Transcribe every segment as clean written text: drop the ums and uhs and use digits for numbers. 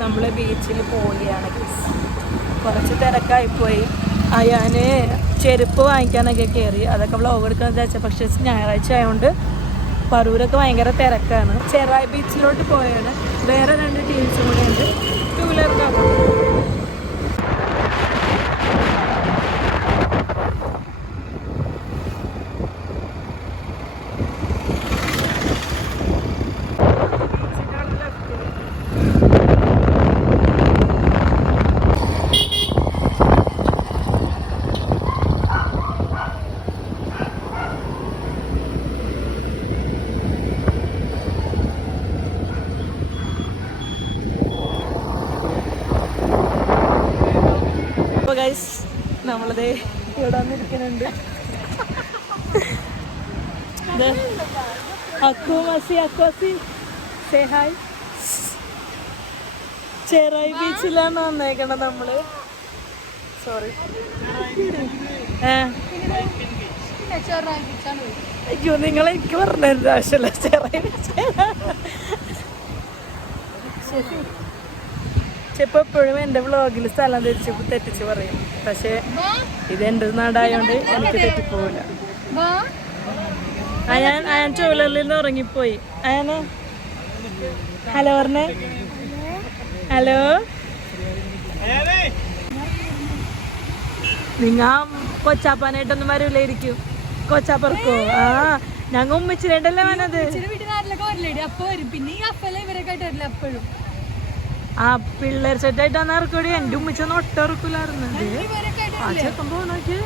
നമ്മള് ബീച്ചിൽ പോവുകയാണ്. കുറച്ച് തിരക്കായിപ്പോയി. അയാന് ചെരുപ്പ് വാങ്ങിക്കാനൊക്കെ കയറി. അതൊക്കെ വ്ളോഗ് എടുക്കാന്ന് വിചാരിച്ചാൽ പക്ഷേ ഞായറാഴ്ച ആയതുകൊണ്ട് പറൂരൊക്കെ ഭയങ്കര തിരക്കാണ്. ചെറായി ബീച്ചിലോട്ട് പോയാണ്. വേറെ 2 ടീംസും കൂടെ ഉണ്ട്. 2 വീലർക്കാണ്. നമ്മളത് ഇവിടെ വന്നിരിക്കുന്നുണ്ട്. ചെറായി ബീച്ചിലാണ് വന്നേക്കണത് നമ്മള്. സോറി, അയ്യോ നിങ്ങൾ എനിക്ക് പറഞ്ഞത് ആവശ്യമില്ല. ചെറായി ബീച്ച് ഇപ്പൊ എപ്പോഴും എൻ്റെ വ്ളോഗിൽ സ്ഥലം തെറ്റിച്ച് പറയും. പക്ഷെ ഇത് എൻ്റെ നാടായോണ്ട് എനിക്ക് തെറ്റിപ്പോവില്ല. അയാൻ 2 വീലറിൽ നിന്ന് ഉറങ്ങിപ്പോയി. അയാന് ഹലോ പറഞ്ഞേ. ഹലോ, നിങ്ങ കൊച്ചാപ്പാനായിട്ടൊന്നും വരൂലായിരിക്കും. കൊച്ചാപ്പറക്കോ? ആ, ഞങ്ങൾ ഉമ്മിച്ചിട്ടുണ്ടല്ലേ വന്നത്. ആ പിള്ളേർ സെറ്റായിട്ടാണ് ഇറക്കൂടി. എൻ്റെ ഉമ്മിച്ചൊന്നും ഒട്ട ഇറക്കൂലായിരുന്നത്. ആ ചെക്കൻ പോണോക്ക്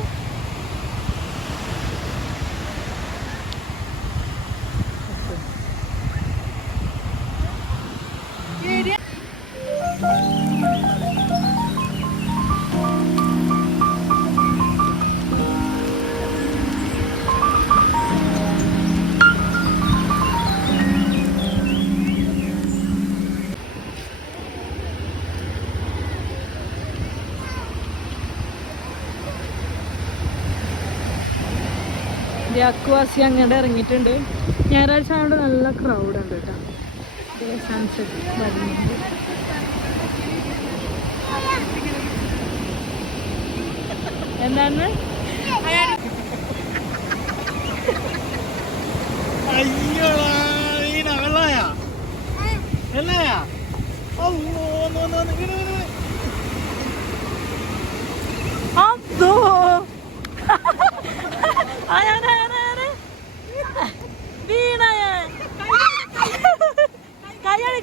അക്വാസി അങ്ങോട്ട് ഇറങ്ങിയിട്ടുണ്ട്. ഞായറാഴ്ച ആയതുകൊണ്ട് നല്ല ക്രൗഡ് ഉണ്ട് കേട്ടോ. സൺസെറ്റ് വരുന്നുണ്ട്. എന്താണ്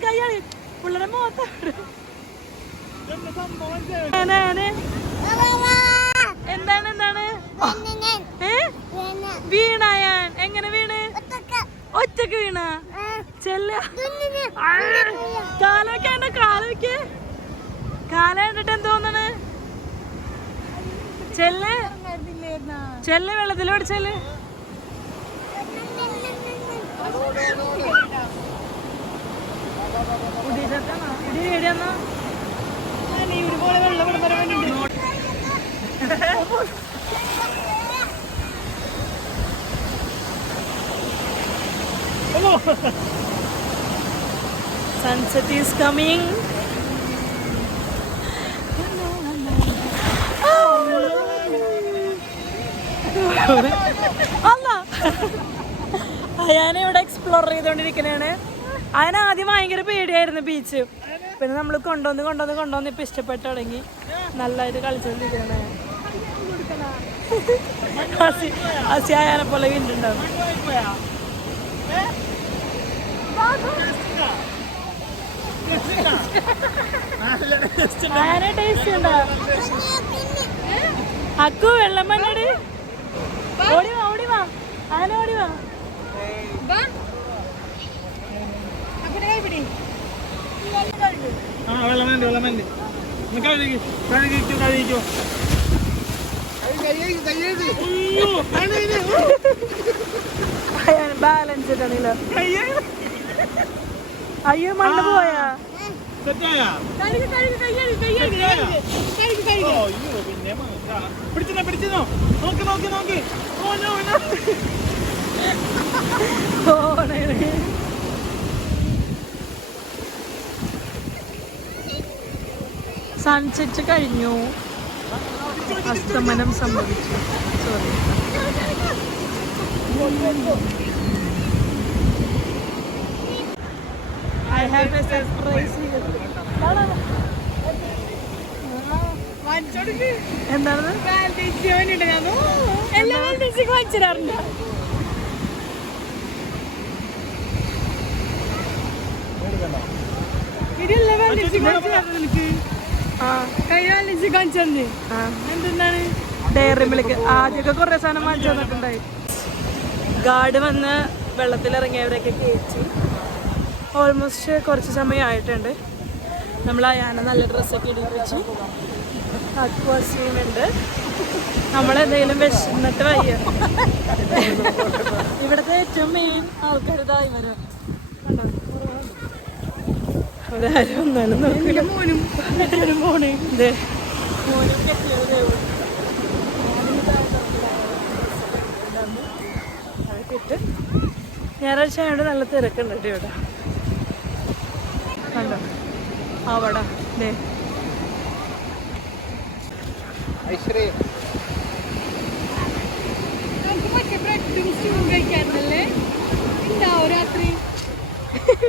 കയ്യാളി പിള്ളേരെ മോത്തോട് എന്താണ് വീണായാൻ എങ്ങനെ വീണ്? ഒറ്റക്ക് വീണ ചെല്ല കാലൊക്കെ കാല കണ്ടിട്ട് എന്ത് തോന്നണ്? ചെല്ല് വെള്ളത്തിൽ ഓടിച്ചെല്ല്. Sunset is coming. അയാനെ ഇവിടെ എക്സ്പ്ലോർ ചെയ്തോണ്ടിരിക്കണാണ്. അതിന് ആദ്യം ഭയങ്കര പേടിയായിരുന്നു ബീച്ച്. പിന്നെ നമ്മൾ കൊണ്ടുവന്ന് ഇപ്പൊ ഇഷ്ടപ്പെട്ടു തുടങ്ങി. നല്ലതായിട്ട് കളിച്ചോണ്ടിരിക്കണേ. അയാനെ പോലെ വീണ്ടുണ്ടാവും. ആന ടേസ്റ്റ് ഉണ്ടോ? അക്കു വെള്ളം മഞ്ഞടി ഓടിവാ ആന ഓടിവാ. ബാലൻസ് ഇടണല്ലോ. അയ്യോ മണ്ണ് പോയാ. സൺസെറ്റ് കഴിഞ്ഞു, അസ്തമനം സംഭവിച്ചു. Sorry. I have a surprise here. എന്താണ് വാങ്ങിച്ചിടാറുണ്ട്? എന്താണ് ഡയറി മിൽക്ക്. ആദ്യമൊക്കെ കുറെ സാധനം വാങ്ങിച്ചു തന്നിട്ടുണ്ടായി. ഗാർഡ് വന്ന് വെള്ളത്തിലിറങ്ങിയവരൊക്കെ കയറ്റി. ഓൾമോസ്റ്റ് കുറച്ച് സമയമായിട്ടുണ്ട്. നമ്മൾ അയാനെ നല്ല ഡ്രസ്സൊക്കെ ഇടിപ്പിച്ച് അക്വാസിയുമുണ്ട്. നമ്മളെന്തെങ്കിലും വിശന്നിട്ട് വയ്യ. ഇവിടുത്തെ ഏറ്റവും മെയിൻ ആൾക്കാർ ഇതായി വരും. ഒരാരും ഒന്നാലും നോക്കില്ല. മോനും മോനെ ഇതേ മോനും അതൊക്കെ ഇട്ട് ഞായറാഴ്ച ആയതുകൊണ്ട് നല്ല തിരക്കുണ്ട് ഇവിടെ. കണ്ടോ അവിടെ ദേ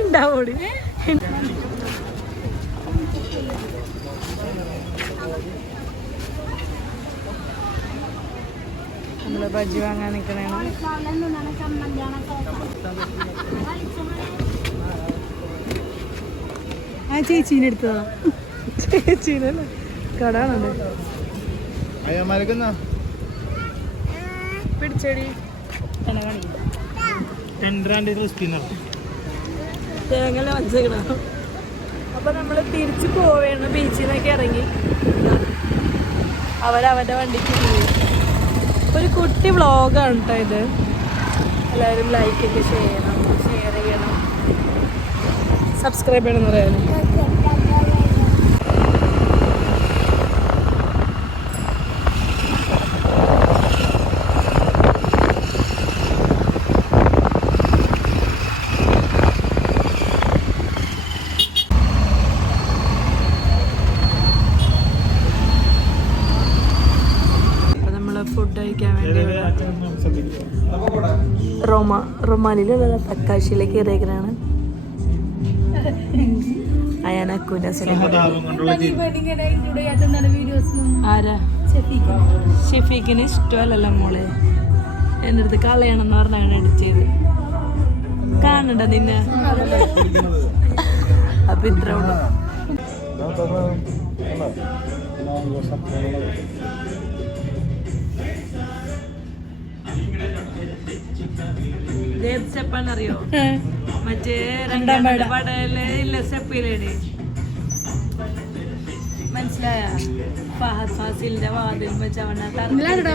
ഉണ്ടാവോടി. നമ്മള് ബജ്ജി വാങ്ങാൻ നിൽക്കണേ. ആ ചേച്ചീനെ എടുത്തതാ. ചേച്ചീനല്ലേ കടാണത്. പിടിച്ചടി തേങ്ങ വച്ചേക്കണ. അപ്പൊ നമ്മള് തിരിച്ചു പോവേണ്. ബീച്ചിൽ നിന്നൊക്കെ ഇറങ്ങി അവരവരുടെ വണ്ടിക്ക് പോയി. ഒരു കുട്ടി വ്ളോഗാണ് കേട്ടോ ഇത്. എല്ലാവരും ലൈക്കൊക്കെ ചെയ്യണം, ഷെയർ ചെയ്യണം, സബ്സ്ക്രൈബ് ചെയ്യണം എന്ന് പറയാനും. ഫുഡ് കഴിക്കാൻ വേണ്ടി റൊമാനിലുള്ള തക്കാശിയിലേക്ക് കയറിയേക്കണാണ്. അയാനക്കൂൻ്റെ ആരാ ഷെഫീഖിന് ഇഷ്ടമല്ലല്ലോ മോളെ. എൻ്റെ അടുത്ത് കളയണമെന്ന് പറഞ്ഞാണ് എഡിറ്റ് കാണണ്ട നിന്നെ. അപ്പൊ ഇത്ര ഉള്ളു. സ്റ്റെപ്പാന്നറിയോ? മറ്റേ രണ്ടാം പടയില് ഇല്ല സ്റ്റെപ്പിലേടി. മനസ്സിലായ? ഫഹദ് ഫാസിലിന്റെ വാതിൽ വെച്ച് അവനെ വേണ്ട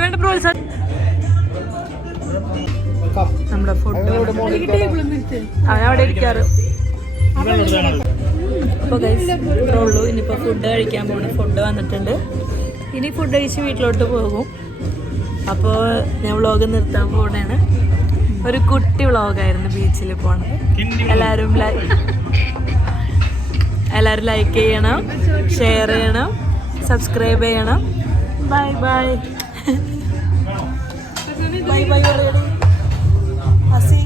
വേണ്ട പ്രോത്സാഹനം. നമ്മുടെ ഫുഡ് അവനവിടെ ഇരിക്കാറ്. അപ്പോൾ ഗൈസ് ഇത്രേ ഉള്ളൂ. ഇനിയിപ്പോൾ ഫുഡ് കഴിക്കാൻ പോകണം. ഫുഡ് വന്നിട്ടുണ്ട്. ഇനി ഫുഡ് കഴിച്ച് വീട്ടിലോട്ട് പോകും. അപ്പോൾ ഞാൻ വ്ളോഗ് നിർത്താൻ പോകണേണ്. ഒരു കുട്ടി വ്ളോഗായിരുന്നു ബീച്ചിൽ പോണത്. എല്ലാവരും ലൈക്ക് ചെയ്യണം, ഷെയർ ചെയ്യണം, സബ്സ്ക്രൈബ് ചെയ്യണം. Bye bye bye bye. Así